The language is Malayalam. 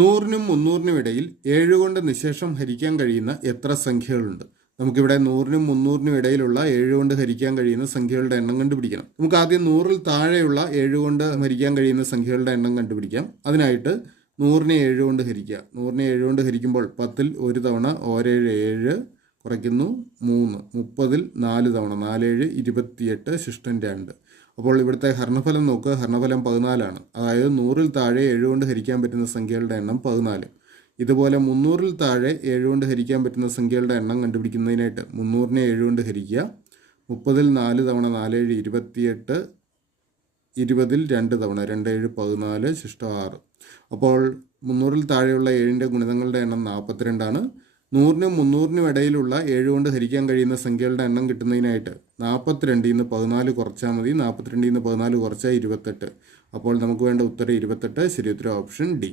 100നും 300നും ഇടയിൽ 7 കൊണ്ട് നിശേഷം ഹരിക്കാൻ കഴിയുന്ന എത്ര സംഖ്യകളുണ്ട്? നമുക്കിവിടെ 100നും 300നും ഇടയിലുള്ള 7 കൊണ്ട് ഹരിക്കാൻ കഴിയുന്ന സംഖ്യകളുടെ എണ്ണം കണ്ടുപിടിക്കണം. നമുക്ക് ആദ്യം 100ൽ താഴെയുള്ള 7 കൊണ്ട് ഹരിക്കാൻ കഴിയുന്ന സംഖ്യകളുടെ എണ്ണം കണ്ടുപിടിക്കാം. അതിനായിട്ട് 100നെ 7 കൊണ്ട് ഹരിക്കുക. 100നെ 7 കൊണ്ട് ഹരിക്കുമ്പോൾ 10ൽ ഒരു തവണ 7 7 കുറയ്ക്കുന്നു 3, 30ൽ 4 തവണ 4 28 ശിഷ്ടം 2. അപ്പോൾ ഇവിടുത്തെ ഹരണഫലം നോക്കുക. ഹരണഫലം 14ആണ്. അതായത് 100ൽ താഴെ 7 കൊണ്ട് ഹരിക്കാൻ പറ്റുന്ന സംഖ്യകളുടെ എണ്ണം 14. ഇതുപോലെ 300ൽ താഴെ 7 കൊണ്ട് ഹരിക്കാൻ പറ്റുന്ന സംഖ്യകളുടെ എണ്ണം കണ്ടുപിടിക്കുന്നതിനായിട്ട് 300നെ 7 കൊണ്ട് ഹരിക്കുക. 30ൽ 4 തവണ 4 28, 20ൽ 2 തവണ 2 14 ശിഷ്ടം 6. അപ്പോൾ 300ൽ താഴെയുള്ള 7ൻ്റെ ഗുണിതങ്ങളുടെ എണ്ണം 42ആണ്. 100നും 300നും ഇടയിലുള്ള 7 കൊണ്ട് ഹരിക്കാൻ കഴിയുന്ന സംഖ്യകളുടെ എണ്ണം കിട്ടുന്നതിനായിട്ട് 42ൽ നിന്ന് 14 കുറച്ചാൽ മതി. 42ൽ നിന്ന് 14 കുറച്ചാൽ 28. അപ്പോൾ നമുക്ക് വേണ്ട ഉത്തരം 28. ശരി ഉത്തരം ഓപ്ഷൻ ഡി.